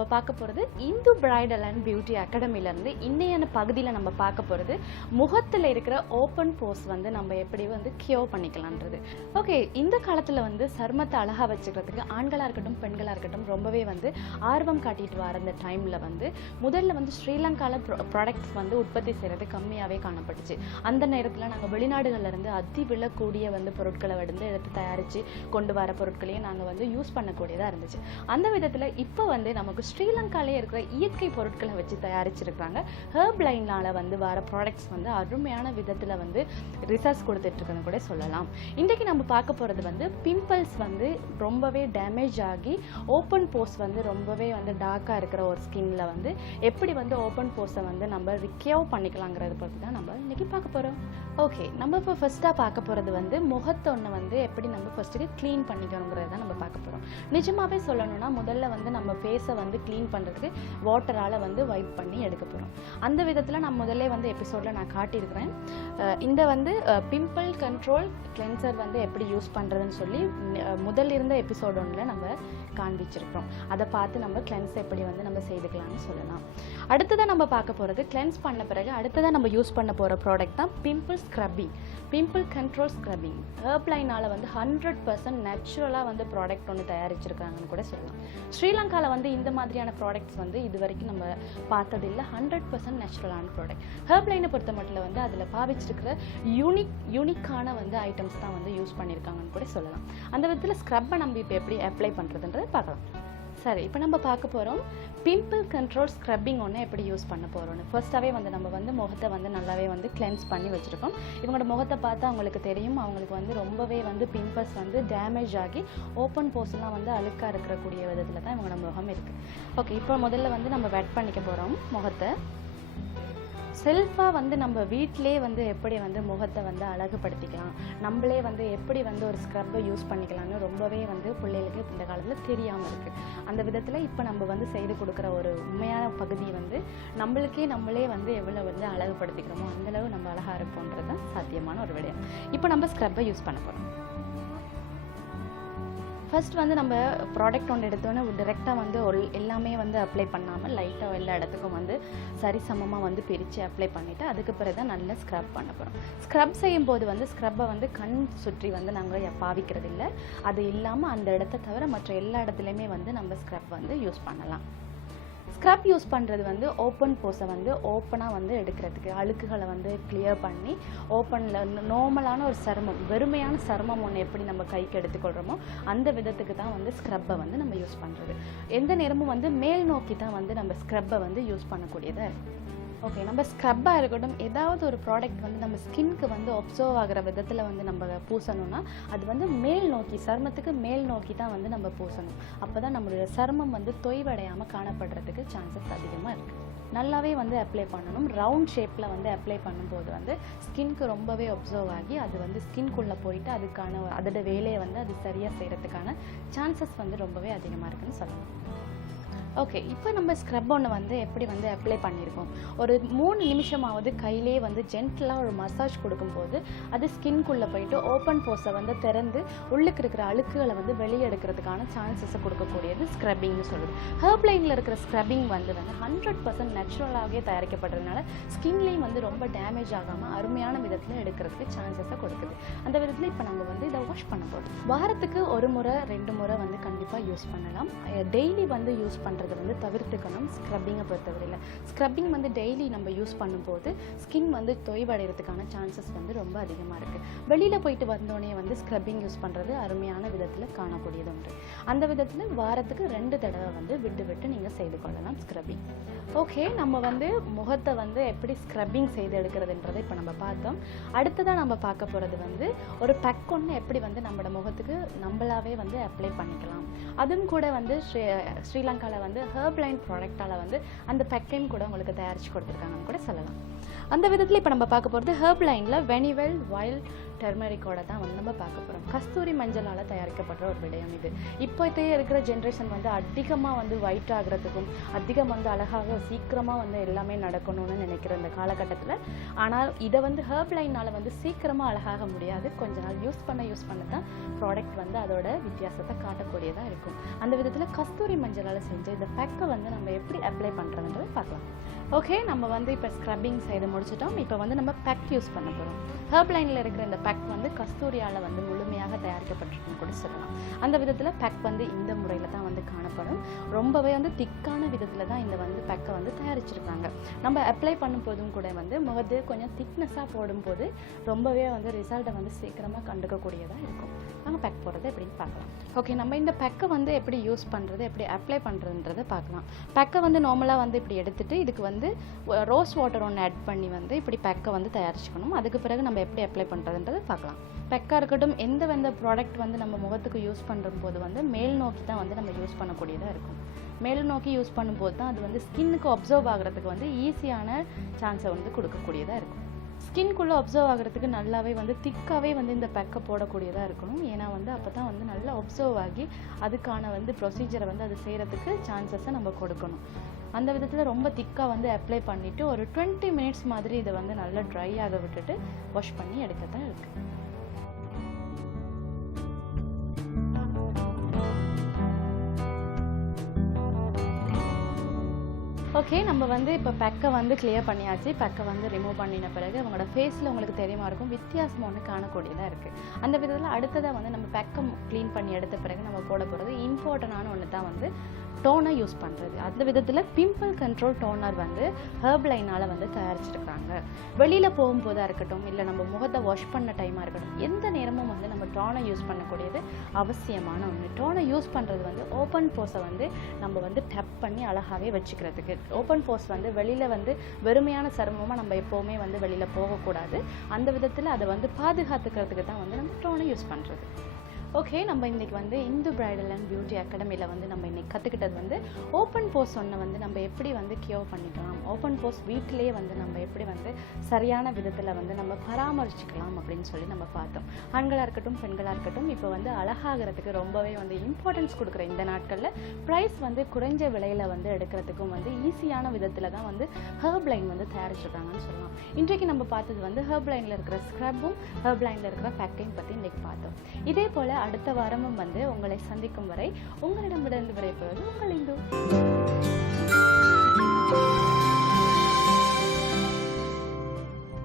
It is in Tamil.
நம்ம பார்க்க போகிறது இந்து பிரைடல் அண்ட் பியூட்டி அகாடமிலேருந்து இன்னையான பகுதியில் நம்ம பார்க்க போகிறது முகத்தில் இருக்கிற ஓப்பன் போஸ் வந்து நம்ம எப்படி வந்து கியூர் பண்ணிக்கலான்றது ஓகே இந்த காலத்தில் வந்து சருமத்தை அழகாக வச்சுக்கிறதுக்கு ஆண்களாக இருக்கட்டும் பெண்களாக இருக்கட்டும் ரொம்பவே வந்து ஆர்வம் காட்டிட்டு வர அந்த டைமில் வந்து முதல்ல வந்து ஸ்ரீலங்காவில் ப்ராடக்ட்ஸ் வந்து உற்பத்தி செய்கிறது கம்மியாகவே காணப்பட்டுச்சு. அந்த நேரத்தில் நாங்கள் வெளிநாடுகள்ல இருந்து அதி விழக்கூடிய வந்து பொருட்களை வந்து எடுத்து தயாரித்து கொண்டு வர பொருட்களையும் நாங்கள் வந்து யூஸ் பண்ணக்கூடியதாக இருந்துச்சு. அந்த விதத்தில் இப்போ வந்து நமக்கு ஸ்ரீலங்காலே இருக்கிற இயற்கை பொருட்களை வச்சு தயாரிச்சிருக்காங்க ஹெர்ப் லைனால் வந்து வர ப்ராடக்ட்ஸ் வந்து அருமையான விதத்தில் வந்து ரிசர்ச் கொடுத்துட்ருக்குன்னு கூட சொல்லலாம். இன்றைக்கி நம்ம பார்க்க போகிறது வந்து பிம்பிள்ஸ் வந்து ரொம்பவே டேமேஜ் ஆகி ஓப்பன் போஸ் வந்து ரொம்பவே வந்து டார்க்காக இருக்கிற ஒரு ஸ்கின்ல வந்து எப்படி வந்து ஓப்பன் போஸை வந்து நம்ம ரிக்கேவ் பண்ணிக்கலாங்கிறத பற்றி தான் நம்ம இன்றைக்கி பார்க்க போகிறோம் ஓகே நம்ம இப்போ ஃபஸ்ட்டாக பார்க்க போகிறது வந்து முகத்தொன்று வந்து எப்படி நம்ம ஃபஸ்ட்டுக்கு க்ளீன் பண்ணிக்கணுங்கிறத தான் நம்ம பார்க்க போகிறோம் நிஜமாகவே சொல்லணும்னா முதல்ல வந்து நம்ம ஃபேஸை வந்து க்ளீன் பண்ணுறதுக்கு வாட்டரால் வந்து வைப் பண்ணி எடுக்க போகிறோம் அந்த விதத்தில் நான் முதல்ல வந்து எபிசோடில் நான் காட்டியிருக்கிறேன். இந்த வந்து பிம்பிள் கண்ட்ரோல் கிளென்சர் வந்து எப்படி யூஸ் பண்ணுறதுன்னு சொல்லி முதல் இருந்த எபிசோட் ஒன்றில் நம்ம காண்பிச்சிருக்கிறோம். அதை பார்த்து நம்ம கிளென்ஸ் எப்படி வந்து நம்ம செய்துக்கலாம்னு சொல்லலாம். அடுத்ததாக நம்ம பார்க்க போகிறது கிளென்ஸ் பண்ண பிறகு அடுத்ததாக நம்ம யூஸ் பண்ண போகிற ப்ராடக்ட் தான் pimple scrubbing pimple control scrubbing ஹேர்ப்லைனால் வந்து ஹண்ட்ரட் பர்சன்ட் நேச்சுரலாக வந்து ப்ராடக்ட் ஒன்று தயாரிச்சிருக்காங்கன்னு கூட சொல்லலாம். ஸ்ரீலங்காவில் வந்து இந்த மாதிரி மாதிரியான ப்ராடக்ட்ஸ் வந்து இது வரைக்கும் நம்ம பார்த்ததில்லை. ஹண்ட்ரட் பர்சன்ட் நேச்சுரலான ப்ராடக்ட் ஹெர்ப்லைனை பொறுத்த மட்டும் வந்து அதில் பாவிச்சிருக்கிற யூனிக் யூனிக்கான வந்து ஐட்டம்ஸ் தான் வந்து யூஸ் பண்ணியிருக்காங்கன்னு கூட சொல்லலாம். அந்த விதத்தில் ஸ்க்ரப்பை நம்ம இப்போ எப்படி அப்ளை பண்ணுறதுன்றதை பார்க்கலாம். சரி இப்போ நம்ம பார்க்க போகிறோம் பிம்பிள் கண்ட்ரோல் ஸ்க்ரப்பிங் ஒன்று எப்படி யூஸ் பண்ண போகிறோம்னு ஃபர்ஸ்ட்டாகவே வந்து நம்ம வந்து முகத்தை வந்து நல்லாவே வந்து கிளென்ஸ் பண்ணி வச்சுருக்கோம். இவங்களோட முகத்தை பார்த்தா அவங்களுக்கு தெரியும். அவங்களுக்கு வந்து ரொம்பவே வந்து பிம்பிள்ஸ் வந்து டேமேஜ் ஆகி ஓப்பன் போர்ஸ்லாம் வந்து அழுக்காக இருக்கக்கூடிய விதத்தில் தான் இவங்களோட முகம் இருக்குது ஓகே இப்போ முதல்ல வந்து நம்ம வெட் பண்ணிக்க போகிறோம் முகத்தை. செல்ஃபாக வந்து நம்ம வீட்டிலே வந்து எப்படி வந்து முகத்தை வந்து அழகுபடுத்திக்கலாம் நம்மளே வந்து எப்படி வந்து ஒரு ஸ்க்ரப்பை யூஸ் பண்ணிக்கலாம்னு ரொம்பவே வந்து பிள்ளைகளுக்கு இந்த காலத்தில் தெரியாமல் இருக்குது அந்த விதத்தில் இப்போ நம்ம வந்து செய்து கொடுக்குற ஒரு உண்மையான பகுதி வந்து நம்மளுக்கே நம்மளே வந்து எவ்வளோ வந்து அழகுபடுத்திக்கிறோமோ அந்தளவு நம்ம அழகாக இருப்போன்றது தான் சாத்தியமான ஒரு விடயம். இப்போ நம்ம ஸ்க்ரப்பை யூஸ் பண்ண போகிறோம் ஃபஸ்ட் வந்து நம்ம ப்ராடக்ட் ஒன்று எடுத்தோன்னே டிரெக்டாக வந்து ஒரு எல்லாமே வந்து அப்ளை பண்ணாமல் லைட்டாக எல்லா இடத்துக்கும் வந்து சரிசமமாக வந்து பிரித்து அப்ளை பண்ணிவிட்டு அதுக்கு பிறகு தான் நல்லா ஸ்க்ரப் பண்ண போகிறோம் ஸ்க்ரப் செய்யும் போது வந்து ஸ்க்ரப்பை வந்து கண் சுற்றி வந்து நாங்கள் பாவிக்கிறது இல்லை அது இல்லாமல் அந்த இடத்த தவிர மற்ற எல்லா இடத்துலையுமே வந்து நம்ம ஸ்க்ரப் வந்து யூஸ் பண்ணலாம். ஸ்க்ரப் யூஸ் பண்ணுறது வந்து ஓப்பன் போஸை வந்து ஓப்பனாக வந்து எடுக்கிறதுக்கு அழுக்குகளை வந்து கிளியர் பண்ணி ஓப்பனில் நார்மலான ஒரு சருமம் வெறுமையான சருமம் ஒன்று எப்படி நம்ம கைக்கு எடுத்துக்கொள்கிறோமோ அந்த விதத்துக்கு தான் வந்து ஸ்க்ரப்பை வந்து நம்ம யூஸ் பண்ணுறது எந்த நேரமும் வந்து மேல் நோக்கி தான் வந்து நம்ம ஸ்க்ரப்பை வந்து யூஸ் பண்ணக்கூடியதாக இருக்குது ஓகே நம்ம ஸ்க்ரப்பாக இருக்கட்டும் ஏதாவது ஒரு ப்ராடக்ட் வந்து நம்ம ஸ்கின்க்கு வந்து ஒப்சர்வ் ஆகிற விதத்தில் வந்து நம்ம பூசணும்னா அது வந்து மேல் நோக்கி சருமத்துக்கு மேல் நோக்கி தான் வந்து நம்ம பூசணும். அப்போ தான் நம்மளுடைய சருமம் வந்து தொய்வடையாமல் காணப்படுறதுக்கு சான்சஸ் அதிகமாக இருக்குது நல்லாவே வந்து அப்ளை பண்ணணும். ரவுண்ட் ஷேப்பில் வந்து அப்ளை பண்ணும்போது வந்து ஸ்கின்க்கு ரொம்பவே ஒப்சர்வ் ஆகி அது வந்து ஸ்கின்குள்ளே போயிட்டு அதுக்கான அதோட வேலையை வந்து அது சரியாக செய்கிறதுக்கான சான்சஸ் வந்து ரொம்பவே அதிகமாக இருக்குன்னு சொல்லலாம் ஓகே இப்போ நம்ம ஸ்க்ரப் ஒன்று வந்து எப்படி வந்து அப்ளை பண்ணியிருக்கோம் ஒரு மூணு நிமிஷமாவது கையிலே வந்து ஜென்டலாக ஒரு மசாஜ் கொடுக்கும்போது அது ஸ்கின்குள்ளே போயிட்டு ஓப்பன் போஸை வந்து திறந்து உள்ளுக்கு இருக்கிற அழுக்குகளை வந்து வெளியே எடுக்கிறதுக்கான சான்சஸை கொடுக்கக்கூடியது ஸ்க்ரப்பிங்னு சொல்லுது ஹர்ப்லைனில் இருக்கிற ஸ்க்ரப்பிங் வந்து வந்து ஹண்ட்ரட் பர்சன்ட் நேச்சுரலாகவே தயாரிக்கப்படுறதுனால ஸ்கின்லேயும் வந்து ரொம்ப டேமேஜ் ஆகாமல் அருமையான விதத்தில் எடுக்கிறதுக்கு சான்சஸை கொடுக்குது. அந்த விதத்தில் இப்போ நம்ம வந்து இதை வாஷ் பண்ண போகிறோம் வாரத்துக்கு ஒரு முறை ரெண்டு முறை வந்து கண்டிப்பாக யூஸ் பண்ணலாம். டெய்லி வந்து யூஸ் பண்ணுறது வந்து தவிர்த்துக்கணும். ஸ்க்ரப்பிங்கை பொறுத்தவரையில். ஸ்க்ரப்பிங் வந்து டெய்லி நம்ம யூஸ் பண்ணும்போது ஸ்கின் வந்து தொய்வடைகிறதுக்கான சான்சஸ் வந்து ரொம்ப அதிகமாக இருக்குது வெளியில் போயிட்டு வந்தோடனே வந்து ஸ்க்ரப்பிங் யூஸ் பண்ணுறது அருமையான விதத்தில் காணக்கூடியது உண்டு. அந்த விதத்தில் வாரத்துக்கு ரெண்டு தடவை வந்து விட்டு விட்டு நீங்கள் செய்து கொள்ளலாம் ஸ்க்ரப்பிங் ஓகே நம்ம வந்து முகத்தை வந்து எப்படி ஸ்க்ரப்பிங் செய்து எடுக்கிறதுன்றதை இப்போ நம்ம பார்த்தோம். அடுத்ததாக நம்ம பார்க்க போகிறது வந்து ஒரு பேக் ஒன்று எப்படி வந்து நம்மளோட முகத்துக்கு நம்மளாவே வந்து அப்ளை பண்ணிக்கலாம். அதுவும் கூட வந்து ஸ்ரீ ஸ்ரீலங்காவில் வந்து ஹர்ப் லைன் ப்ராடக்டால் வந்து அந்த பேக்கையும் கூட உங்களுக்கு தயாரித்து கொடுத்துருக்காங்கன்னு கூட சொல்லலாம். அந்த விதத்தில் இப்போ நம்ம பார்க்க போகிறது ஹர்ப் லைனில் வெனிவெல் வைல்ட் டெர்மெரிக்கோட தான் வந்து நம்ம பார்க்க போகிறோம் கஸ்தூரி மஞ்சளால் தயாரிக்கப்படுற ஒரு விடயம் இது. இப்போத்தையே இருக்கிற ஜென்ரேஷன் வந்து அதிகமாக வந்து ஒயிட் ஆகுறதுக்கும் அதிகம் வந்து அழகாக சீக்கிரமாக வந்து எல்லாமே நடக்கணும்னு நினைக்கிற இந்த காலகட்டத்தில். ஆனால் இதை வந்து ஹேர்ப் லைனால் வந்து சீக்கிரமாக அழகாக முடியாது. கொஞ்ச நாள் யூஸ் பண்ண யூஸ் பண்ண தான் ப்ராடக்ட் வந்து அதோட வித்தியாசத்தை காட்டக்கூடியதாக இருக்கும். அந்த விதத்தில் கஸ்தூரி மஞ்சளால் செஞ்ச இந்த பேக்கை வந்து நம்ம எப்படி அப்ளை பண்ணுறதுன்றது பார்க்கலாம். ஓகே நம்ம வந்து இப்போ ஸ்க்ரப்பிங் செய்து முடிச்சிட்டோம். இப்போ வந்து நம்ம பேக் யூஸ் பண்ண போகிறோம் ஹேர்ப் லைனில் இருக்கிற இந்த பேக் வந்து கஸ்தூரியால் வந்து முழுமையாக தயாரிக்கப்பட்டிருக்குன்னு கூட சொல்லலாம். அந்த விதத்தில் பேக் வந்து இந்த முறையில் தான் வந்து காணப்படும். ரொம்பவே வந்து திக்கான விதத்தில் தான் இந்த வந்து பேக்கை வந்து தயாரிச்சிருக்காங்க. நம்ம அப்ளை பண்ணும்போதும் கூட வந்து முகத்து கொஞ்சம் திக்னஸாக போடும்போது ரொம்பவே வந்து ரிசல்ட்டை வந்து சீக்கிரமாக கண்டுக்கக்கூடியதாக இருக்கும். நாங்க பேக் போடுறது எப்படின்னு பார்க்கலாம். ஓகே நம்ம இந்த பேக்கை வந்து எப்படி யூஸ் பண்ணுறது எப்படி அப்ளை பண்ணுறதுன்றதை பார்க்கலாம். பேக்கை வந்து நார்மலாக வந்து இப்படி எடுத்துகிட்டு இதுக்கு வந்து ரோஸ் வாட்டர் ஒன்று ஆட் பண்ணி வந்து இப்படி பேக்கை வந்து தயாரிச்சுக்கணும். அதுக்கு பிறகு நம்ம எப்படி அப்ளை பண்ணுறதுன்றதை பார்க்கலாம். பெக்காக இருக்கட்டும் எந்த எந்த ப்ராடக்ட் வந்து நம்ம முகத்துக்கு யூஸ் பண்ணுற போது வந்து மேல் நோக்கி தான் வந்து நம்ம யூஸ் பண்ணக்கூடியதாக இருக்கும். மேல் நோக்கி யூஸ் பண்ணும்போது தான் அது வந்து ஸ்கின்னுக்கு அப்சர்வ் ஆகிறதுக்கு வந்து ஈஸியான சான்ஸை வந்து கொடுக்கக்கூடியதாக இருக்கும். ஸ்கின்குள்ளே அப்சர்வ் ஆகிறதுக்கு நல்லாவே வந்து திக்காகவே வந்து இந்த பெக்கை போடக்கூடியதாக இருக்கணும். ஏன்னா வந்து அப்போ தான் வந்து நல்லா அப்சர்வ் ஆகி அதுக்கான வந்து ப்ரொசீஜரை வந்து அது செய்கிறதுக்கு சான்சஸை நம்ம கொடுக்கணும். அந்த விதத்தில் ரொம்ப திக்காக வந்து அப்ளை பண்ணிவிட்டு ஒரு டுவெண்ட்டி மினிட்ஸ் மாதிரி இதை வந்து நல்லா ட்ரை ஆக விட்டுட்டு வாஷ் பண்ணி எடுக்க தான் இருக்குது ஓகே நம்ம வந்து இப்போ பெக்கை வந்து கிளியர் பண்ணியாச்சு. பெக்கை வந்து ரிமூவ் பண்ணின பிறகு அவங்களோட ஃபேஸில் உங்களுக்கு தெரியுமா இருக்கும். வித்தியாசம் ஒன்று காணக்கூடியதாக இருக்குது அந்த விதத்தில் அடுத்ததாக வந்து நம்ம பெக்கை க்ளீன் பண்ணி எடுத்த பிறகு நம்ம போட போகிறது இம்பார்ட்டண்டான ஒன்று தான் வந்து டோனர் யூஸ் பண்ணுறது அந்த விதத்தில் பிம்பிள் கண்ட்ரோல் டோனர் வந்து ஹர்ப்லைனால் வந்து தயாரிச்சிருக்காங்க. வெளியில் போகும்போதாக இருக்கட்டும் இல்லை நம்ம முகத்தை வாஷ் பண்ண டைமாக இருக்கட்டும் எந்த நேரமும் வந்து நம்ம டோனை யூஸ் பண்ணக்கூடியது அவசியமான ஒன்று டோனை யூஸ் பண்ணுறது வந்து ஓப்பன் போஸை வந்து நம்ம வந்து டப் பண்ணி அழகாகவே வச்சுக்கிறதுக்கு. ஓப்பன் போஸ் வந்து வெளியில் வந்து வெறுமையான சருமமாக நம்ம எப்போவுமே வந்து வெளியில் போகக்கூடாது. அந்த விதத்தில் அதை வந்து பாதுகாத்துக்கிறதுக்கு தான் வந்து நம்ம டோனை யூஸ் பண்ணுறது ஓகே நம்ம இன்றைக்கி வந்து இந்து பிரைடல் அண்ட் பியூட்டி அகாடமியில் வந்து நம்ம இன்றைக்கி கற்றுக்கிட்டது வந்து ஓப்பன் போஸ் ஒன்றை வந்து நம்ம எப்படி வந்து கியூர் பண்ணிக்கலாம்? ஓப்பன் போஸ் வீட்டிலேயே வந்து நம்ம எப்படி வந்து சரியான விதத்தில் வந்து நம்ம பராமரிச்சுக்கலாம் அப்படின்னு சொல்லி நம்ம பார்த்தோம். ஆண்களாக இருக்கட்டும் பெண்களாக இருக்கட்டும் இப்போ வந்து அழகாகிறதுக்கு ரொம்பவே வந்து இம்பார்ட்டன்ஸ் கொடுக்குற இந்த நாட்களில் ப்ரைஸ் வந்து குறைஞ்ச விலையில் வந்து எடுக்கிறதுக்கும் வந்து ஈஸியான விதத்தில் தான் வந்து ஹர்ப் லைன் வந்து தயாரிச்சிருக்காங்கன்னு சொல்லலாம். இன்றைக்கு நம்ம பார்த்தது வந்து ஹர்ப் லைனில் இருக்கிற ஸ்க்ரப்பும் ஹர்ப் லைனில் இருக்கிற பேக்கையும் பற்றி இன்றைக்கி பார்த்தோம். இதே போல் அடுத்த வாரமும் வந்து உங்களை சந்திக்கும் வரை உங்களிடமிருந்து விடைபெறுவது உங்கள் இந்து